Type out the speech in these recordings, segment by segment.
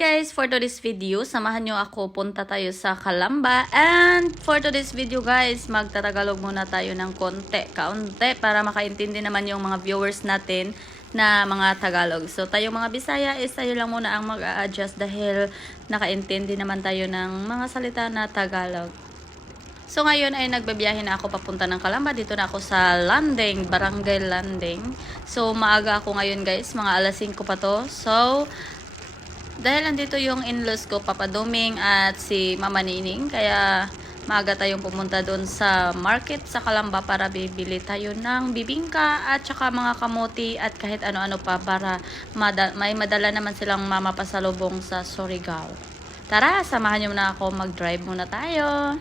guys, for today's video, samahan nyo ako, punta tayo sa Calamba. And for today's video guys, magtatagalog muna tayo ng kaunti para makaintindi naman yung mga viewers natin na mga Tagalog. So tayong mga Bisaya is tayo lang muna ang mag-a-adjust dahil nakaintindi naman tayo ng mga salita na Tagalog. So ngayon ay nagbabiyahe na ako papunta ng Calamba. Dito na ako sa Landing, Barangay Landing. So maaga ako ngayon guys, mga alas 5 pa to. So dahil andito yung in-laws ko, Papa Doming at si Mama Nining, kaya maaga tayong pumunta doon sa market sa Calamba para bibili tayo ng bibingka at saka mga kamote at kahit ano-ano pa para may madala naman silang mama pasalubong sa Surigao. Tara, samahan nyo na ako, mag-drive muna tayo.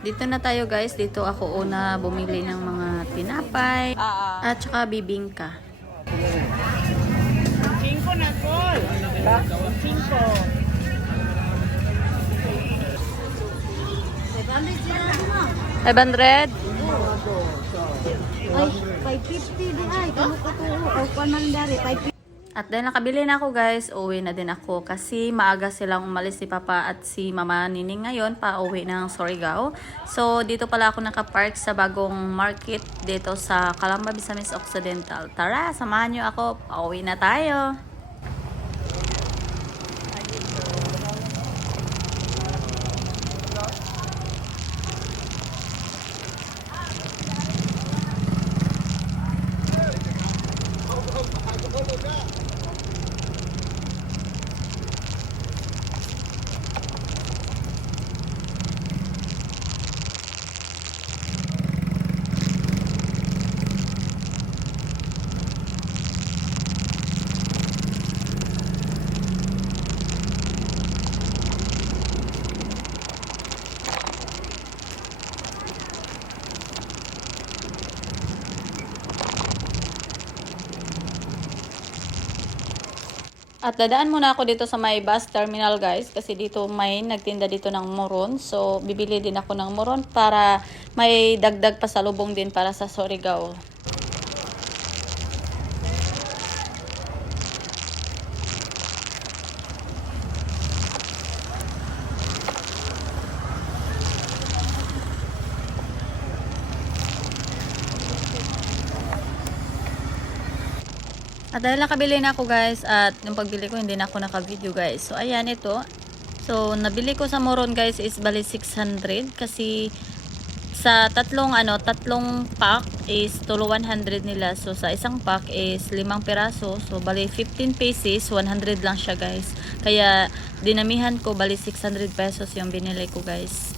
Dito na tayo guys. Dito ako una bumili ng mga tinapay at saka bibingka. 5 na call. 5. 500? Ay, 550 di ay. Kamu ko to. O, kuan man dari. 550. At dahil nakabili na ako guys, uwi na din ako kasi maaga silang umalis si Papa at si Mama Nining ngayon pa uwi ng Surigao. So dito pala ako nakapark sa bagong market dito sa Calamba, Misamis Occidental. Tara, samahan nyo ako, pauwi na tayo. At dadaan muna ako dito sa may bus terminal guys kasi dito may nagtinda dito ng moron. So bibili din ako ng moron para may dagdag pasalubong din para sa Surigao. At dahil nakabili na ako guys at yung pagbili ko hindi na ako naka-video guys. So ayan ito. So nabili ko sa moron guys is bali 600 kasi sa tatlong pack is tulo 100 nila. So sa isang pack is 5 piraso. So bali 15 pieces, 100 lang siya guys. Kaya dinamihan ko bali 600 pesos yung binili ko guys.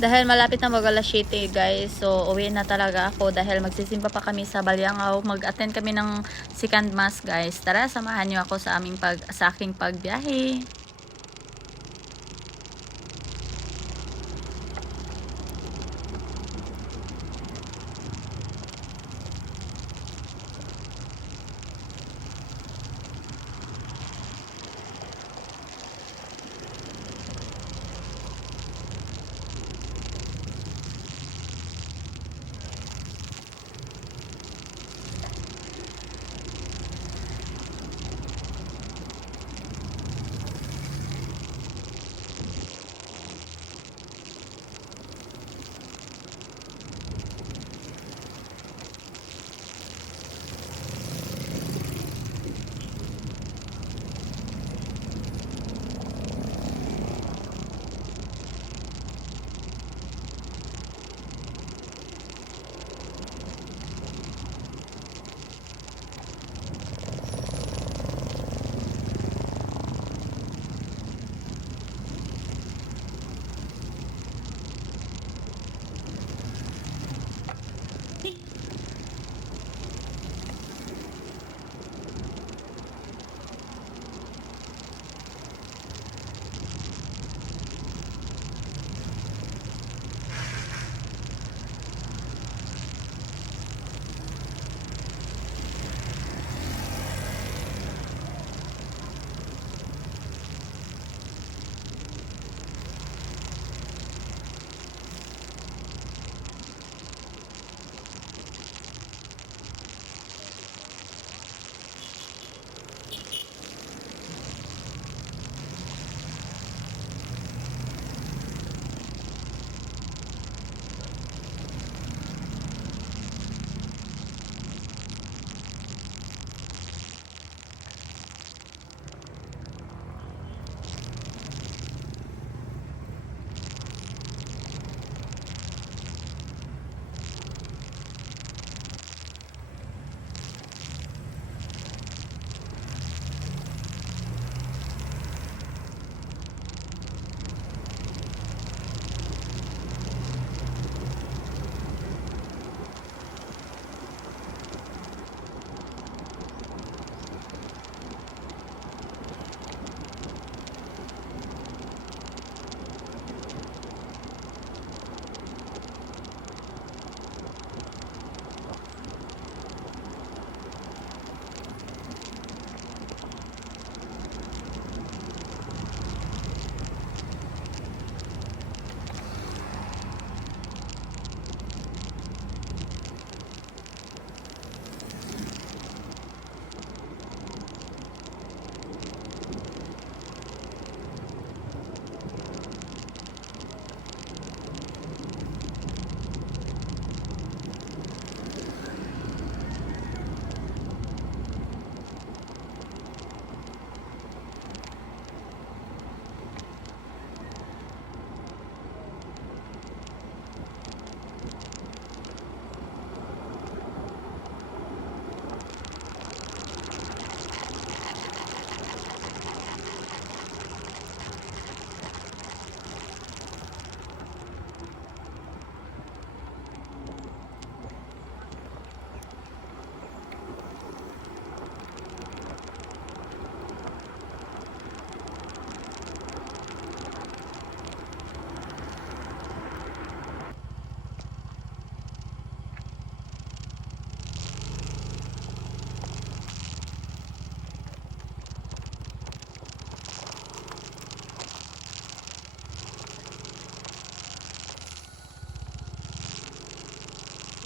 Dahil malapit na mag-alas 7 guys, so uwi na talaga ako dahil magsisimba pa kami sa Balyangaw. Mag-attend kami ng second mass guys. Tara, samahan niyo ako sa aking pagbiyahe.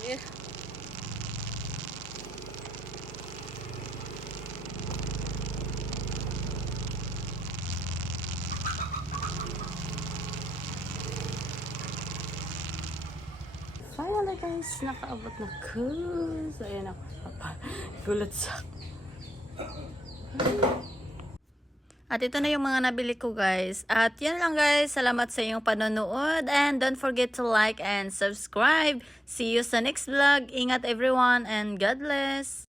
Yeah. Finally guys, nakaabot na ko. So ayan ako. Gulat sa. At ito na yung mga nabili ko guys. At yan lang guys. Salamat sa inyong panonood. And don't forget to like and subscribe. See you sa next vlog. Ingat everyone and God bless.